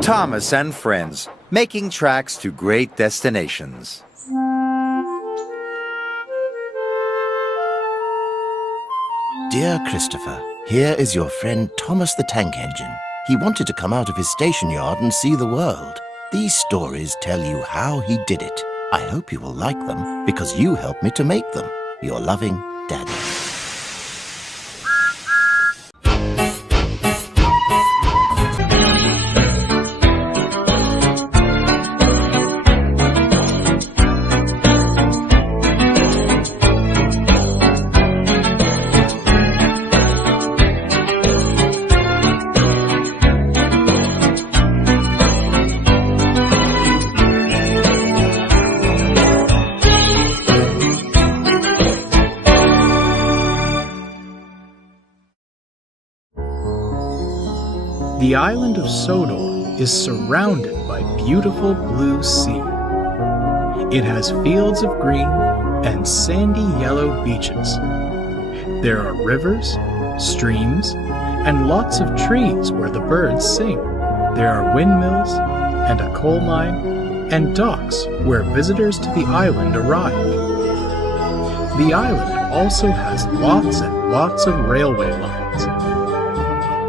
Thomas and Friends, making tracks to great destinations. Dear Christopher, here is your friend Thomas the Tank Engine. He wanted to come out of his station yard and see the world. These stories tell you how he did it. I hope you will like them because you helped me to make them. Your loving, Daddy. The island of Sodor is surrounded by beautiful blue sea. It has fields of green and sandy yellow beaches. There are rivers, streams, and lots of trees where the birds sing. There are windmills and a coal mine and docks where visitors to the island arrive. The island also has lots and lots of railway lines.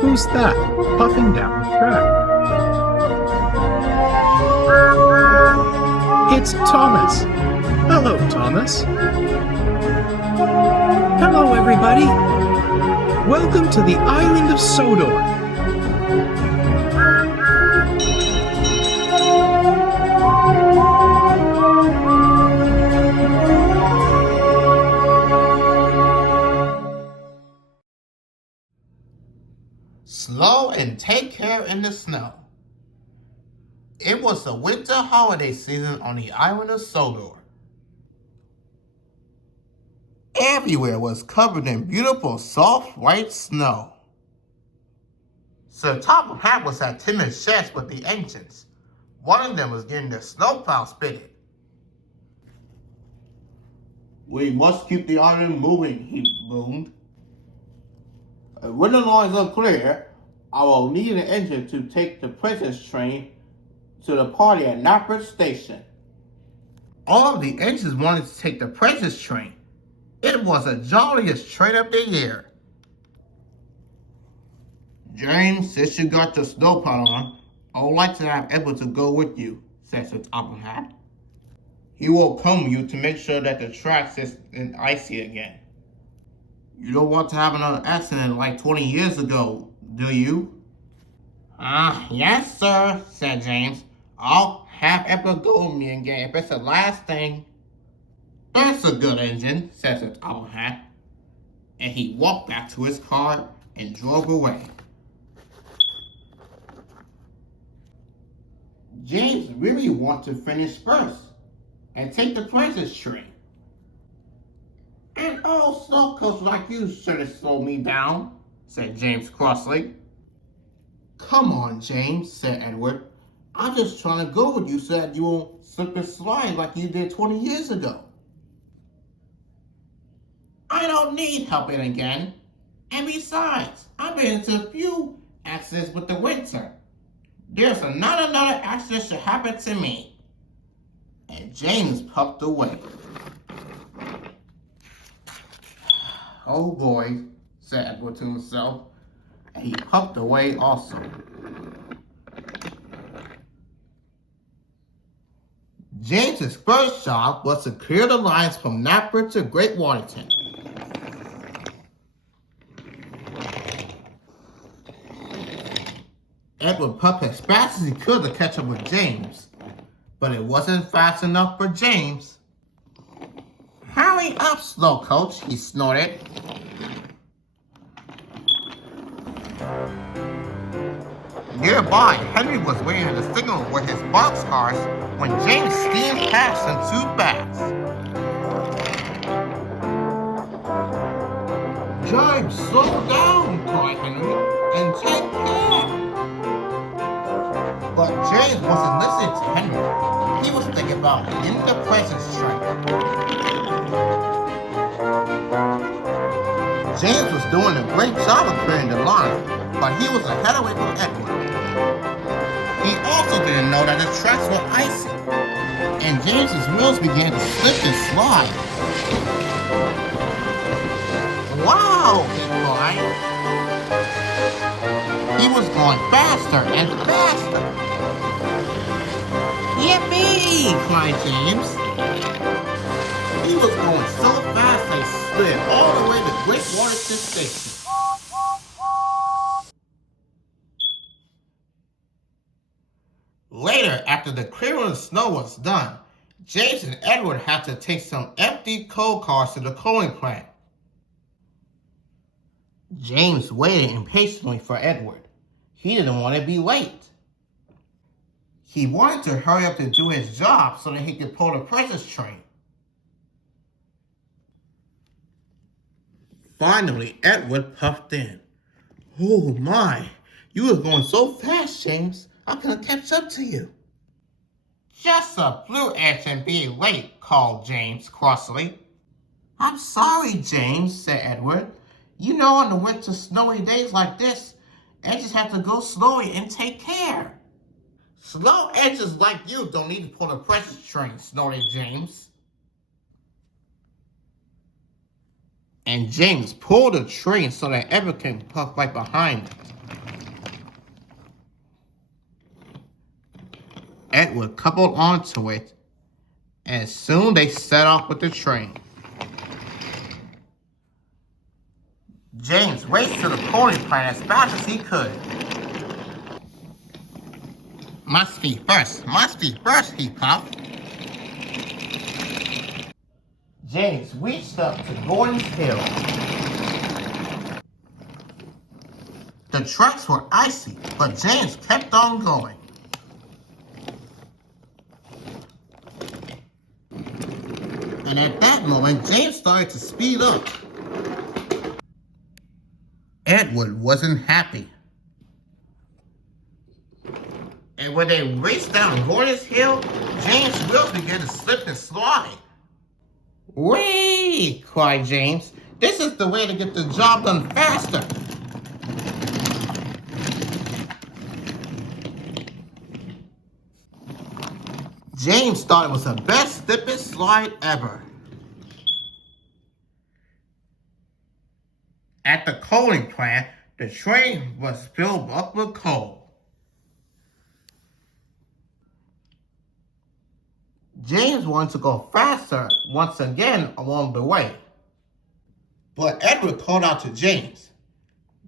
Who's that puffing down the track? It's Thomas. Hello, Thomas. Hello, everybody. Welcome to the island of Sodor. Slow and take care in the snow. It was the winter holiday season on the island of Sodor. Everywhere was covered in beautiful soft white snow. Sir Top Hat was at timid sheds with the ancients. One of them was getting their snowplow spitted. "We must keep the island moving," he boomed. "When the lines are clear, I will need an engine to take the Princess train to the party at Knapford Station." All of the engines wanted to take the Princess train. It was the jolliest train of the year. "James, since you got your snowplow on, I would like to have Edward to go with you," said Sir Top Hat. "He will come with you to make sure that the track isn't icy again. You don't want to have another accident like 20 years ago, do you?" "Yes, sir," said James. "I'll have Edward go with me again if it's the last thing." "That's a good engine," said Sir Top Hat. And he walked back to his car and drove away. James really wanted to finish first and take the Princess train. "An old snowcoach like you should have slowed me down," said James crossly. "Come on, James," said Edward. "I'm just trying to go with you so that you won't slip and slide like you did 20 years ago." "I don't need helping again. And besides, I've been into a few accidents with the winter. There's not another accident should happen to me." And James puffed away. "Oh boy," said Edward to himself, and he puffed away also. James's first job was to clear the lines from Knapford to Great Waterton. Edward puffed as fast as he could to catch up with James, but it wasn't fast enough for James. "Hurry up, slow coach," he snorted. Nearby, Henry was waiting at the signal with his boxcars when James steamed past in two bags. "James, slow down," cried Henry, "and take care." But James wasn't listening to Henry. He was thinking about getting the Princess train. James was doing a great job of clearing the line, but he was ahead away from Edward. He also didn't know that the tracks were icy, and James's wheels began to slip and slide. Wow, he cried. He was going faster and faster. Yippee, cried James. He was going so fast they slid all the way to Great Waterston Station. Later, after the clearing of the snow was done, James and Edward had to take some empty coal cars to the coaling plant. James waited impatiently for Edward. He didn't want to be late. He wanted to hurry up to do his job so that he could pull the precious train. Finally, Edward puffed in. Oh my, you were going so fast, James. I couldn't catch up to you. Just a blue edge and being late, called James crossly. I'm sorry, James, said Edward. You know, on the winter snowy days like this, edges have to go slowly and take care. Slow edges like you don't need to pull the precious train, snorted James. And James pulled the train so that Edward can puff right behind it. Edward coupled onto it, and soon they set off with the train. James raced to the coaling plant as fast as he could. Must be first, he puffed. James reached up to Gordon's Hill. The tracks were icy, but James kept on going. And at that moment, James started to speed up. Edward wasn't happy. And when they raced down Gordon's Hill, James' wheels began to slip and slide. Whee! Cried James. This is the way to get the job done faster. James thought it was the best slip and slide ever. At the coaling plant, the train was filled up with coal. James wanted to go faster once again along the way. But Edward called out to James.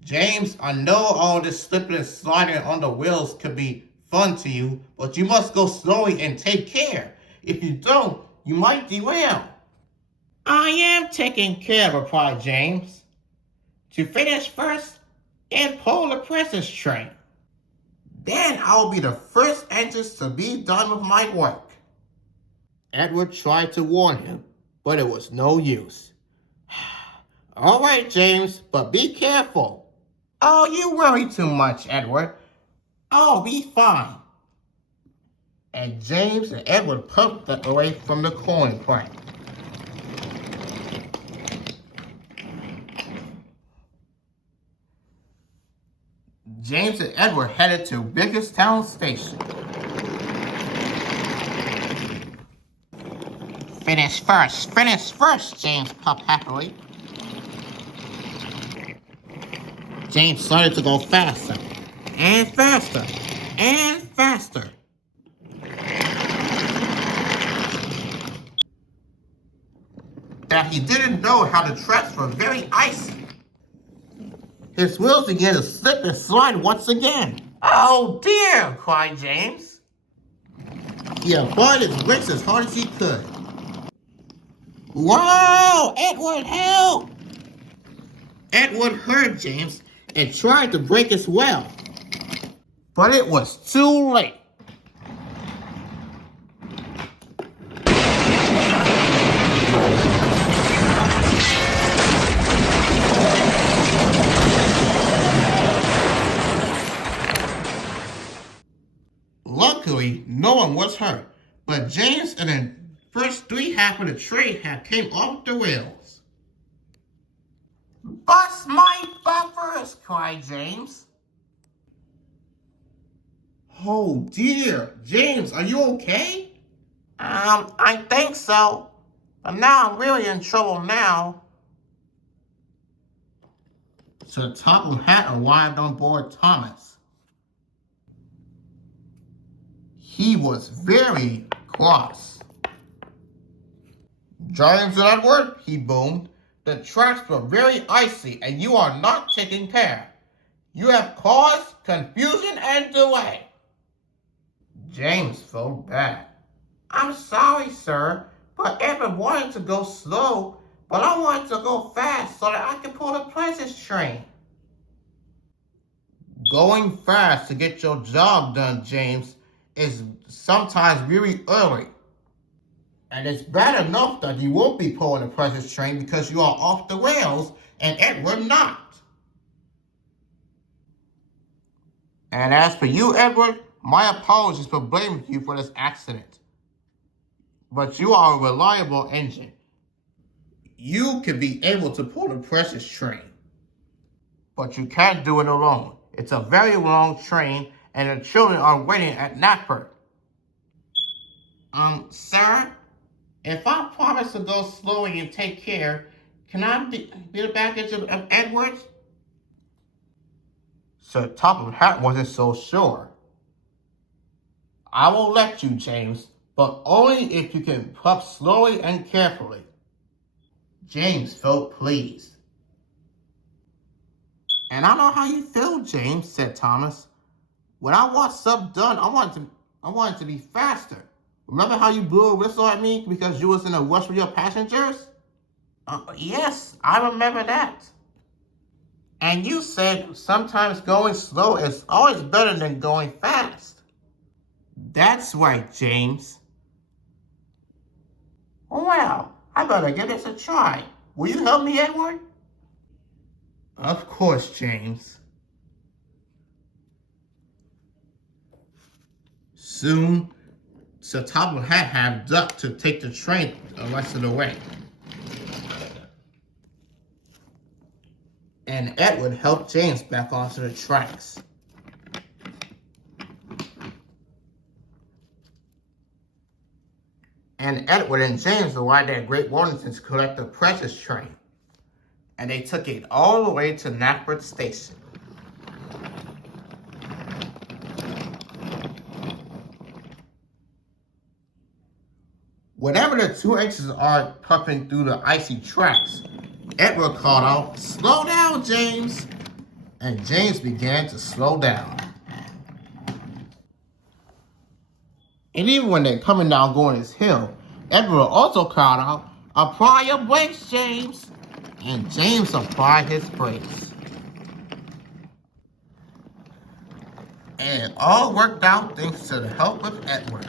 James, I know all this slipping and sliding on the wheels could be fun to you, but you must go slowly and take care. If you don't, you might derail. I am taking care, replied James. To finish first and pull the precious train. Then I'll be the first engines to be done with my work. Edward tried to warn him, but it was no use. All right, James, but be careful. Oh, you worry too much, Edward. I'll be fine. And James and Edward puffed away from the coaling plant. James and Edward headed to Biggerstown Station. Finish first, James puffed happily. James started to go faster, and faster, and faster. That he didn't know how the tracks were very icy. His wheels began to slip and slide once again. Oh dear, cried James. He avoided his brakes as hard as he could. Whoa, Edward, help! Edward heard James and tried to brake as well. But it was too late. Luckily, no one was hurt, but James and the first three half of the train had came off the rails. Bust my bumpers, cried James. Oh dear, James, are you okay? I think so. But now I'm really in trouble now. Sir Topham Hatt arrived on board Thomas. He was very cross. James and Edward, he boomed, the tracks were very icy and you are not taking care. You have caused confusion and delay. James felt bad. I'm sorry, sir, but Edward wanted to go slow, but I wanted to go fast so that I could pull the princess train. Going fast to get your job done, James, is sometimes really early. And it's bad enough that you won't be pulling the princess train because you are off the rails and Edward not. And as for you, Edward, my apologies for blaming you for this accident. But you are a reliable engine. You can be able to pull the princess train. But you can't do it alone. It's a very long train and the children are waiting at Knapford. Sir? If I promise to go slowly and take care, can I be the baggage of Edward? Sir Topham Hatt wasn't so sure. I will let you, James, but only if you can puff slowly and carefully. James felt pleased. And I know how you feel, James, said Thomas. When I want stuff done, I want it to be faster. Remember how you blew a whistle at me because you was in a rush with your passengers? Yes, I remember that. And you said sometimes going slow is always better than going fast. That's right, James. Well, I better give this a try. Will you help me, Edward? Of course, James. Soon, Sir Topham Hatt had ducked to take the train the rest of the way. And Edward helped James back onto the tracks. And Edward and James arrived at Great Wallington to collect the precious train. And they took it all the way to Knapford Station. Whenever the two engines are puffing through the icy tracks, Edward called out, "Slow down, James!" And James began to slow down. And even when they're coming down Gordon's Hill, Edward also called out, "Apply your brakes, James!" And James applied his brakes. And it all worked out thanks to the help of Edward.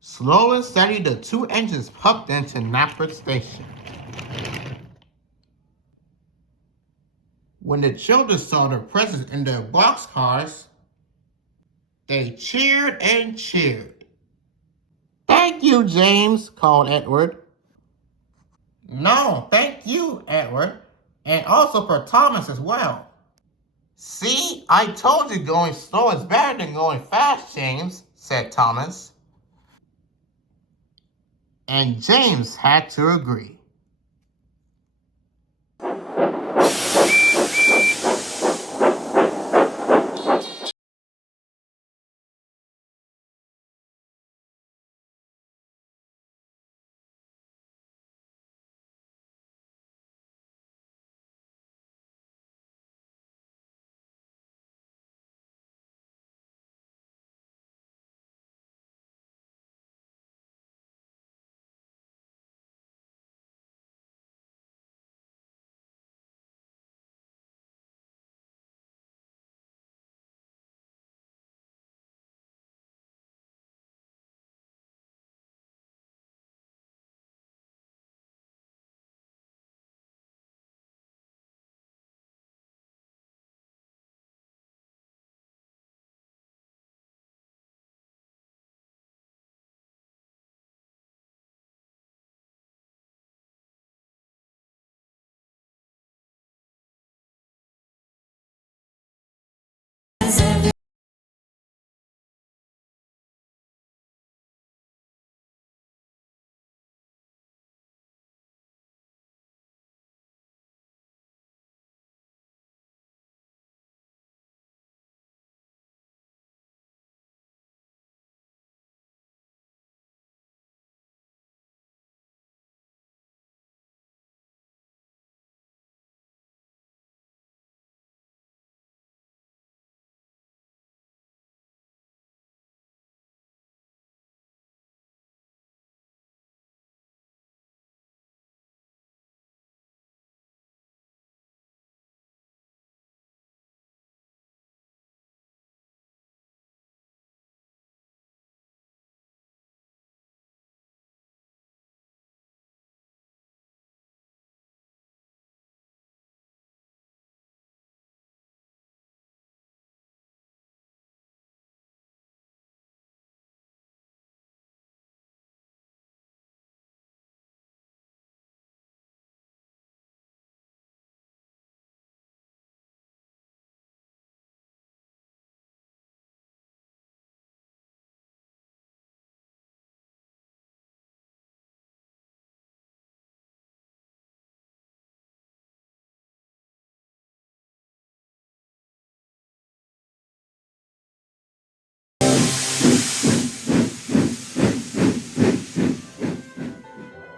Slow and steady, the two engines puffed into Knapford Station. When the children saw the presents in their boxcars, they cheered and cheered. "Thank you, James," called Edward. "No, thank you, Edward, and also for Thomas as well." "See, I told you going slow is better than going fast, James," said Thomas. And James had to agree.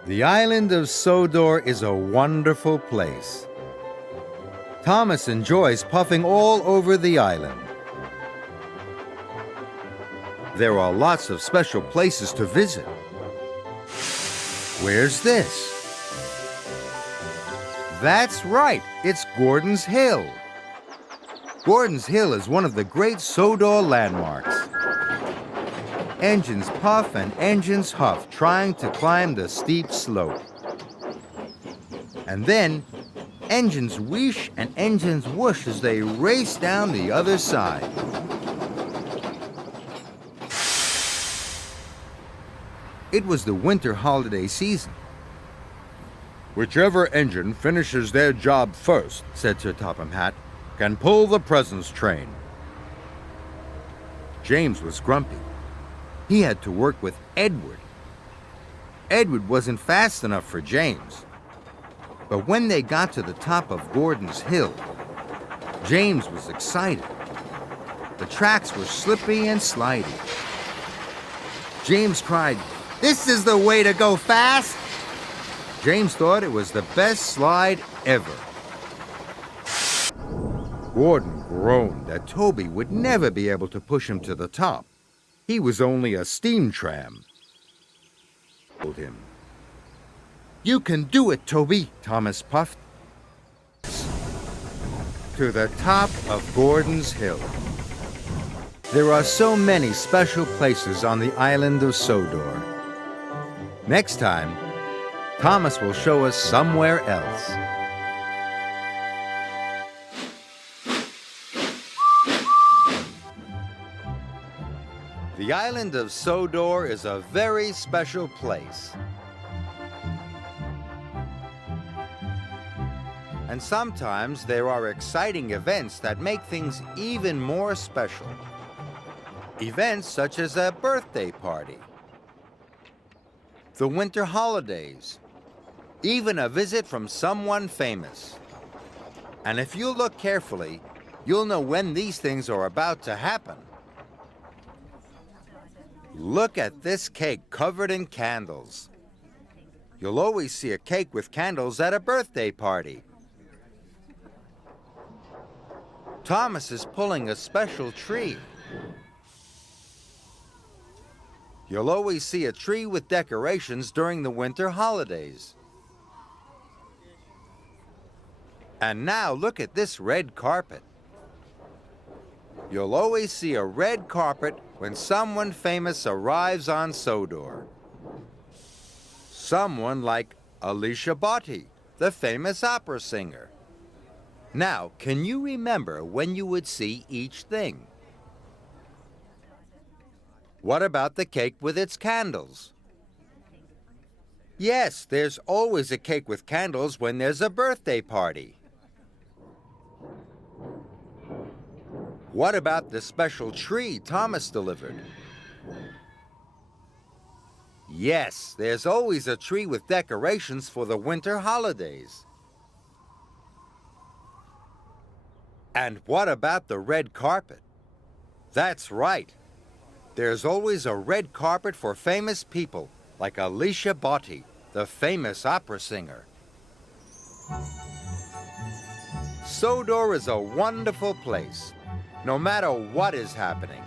The island of Sodor is a wonderful place. Thomas enjoys puffing all over the island. There are lots of special places to visit. Where's this? That's right, it's Gordon's Hill. Gordon's Hill is one of the great Sodor landmarks. Engines puff and engines huff trying to climb the steep slope. And then, engines wheesh and engines whoosh as they race down the other side. It was the winter holiday season. "Whichever engine finishes their job first," said Sir Topham Hatt, "can pull the presents train." James was grumpy. He had to work with Edward. Edward wasn't fast enough for James. But when they got to the top of Gordon's Hill, James was excited. The tracks were slippy and slidey. James cried, "This is the way to go fast!" James thought it was the best slide ever. Gordon groaned that Toby would never be able to push him to the top. He was only a steam tram. Told him, "You can do it, Toby," Thomas puffed. To the top of Gordon's Hill. There are so many special places on the island of Sodor. Next time, Thomas will show us somewhere else. The island of Sodor is a very special place. And sometimes there are exciting events that make things even more special. Events such as a birthday party, the winter holidays, even a visit from someone famous. And if you look carefully, you'll know when these things are about to happen. Look at this cake covered in candles. You'll always see a cake with candles at a birthday party. Thomas is pulling a special tree. You'll always see a tree with decorations during the winter holidays. And now look at this red carpet. You'll always see a red carpet when someone famous arrives on Sodor. Someone like Alicia Botti, the famous opera singer. Now, can you remember when you would see each thing? What about the cake with its candles? Yes, there's always a cake with candles when there's a birthday party. What about the special tree Thomas delivered? Yes, there's always a tree with decorations for the winter holidays. And what about the red carpet? That's right. There's always a red carpet for famous people, like Alicia Botti, the famous opera singer. Sodor is a wonderful place, no matter what is happening.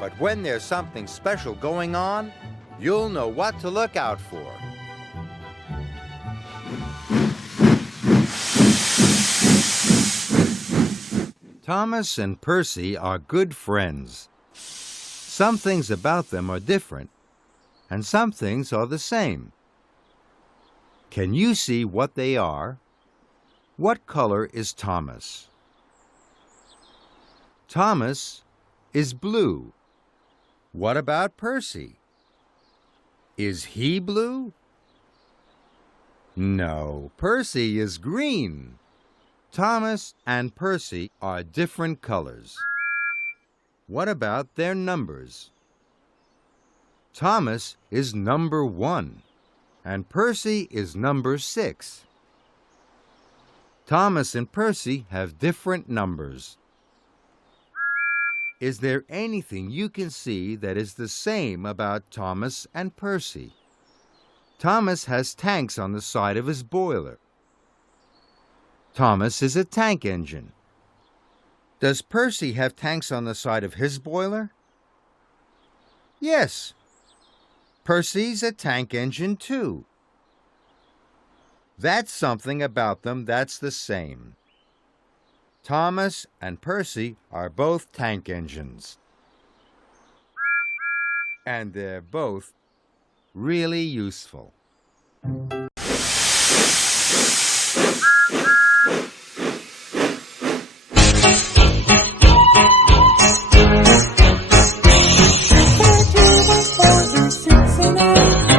But when there's something special going on, you'll know what to look out for. Thomas and Percy are good friends. Some things about them are different, and some things are the same. Can you see what they are? What color is Thomas? Thomas is blue. What about Percy? Is he blue? No, Percy is green. Thomas and Percy are different colors. What about their numbers? Thomas is number 1, and Percy is number 6. Thomas and Percy have different numbers. Is there anything you can see that is the same about Thomas and Percy? Thomas has tanks on the side of his boiler. Thomas is a tank engine. Does Percy have tanks on the side of his boiler? Yes. Percy's a tank engine too. That's something about them that's the same. Thomas and Percy are both tank engines. And they're both really useful. Cincinnati.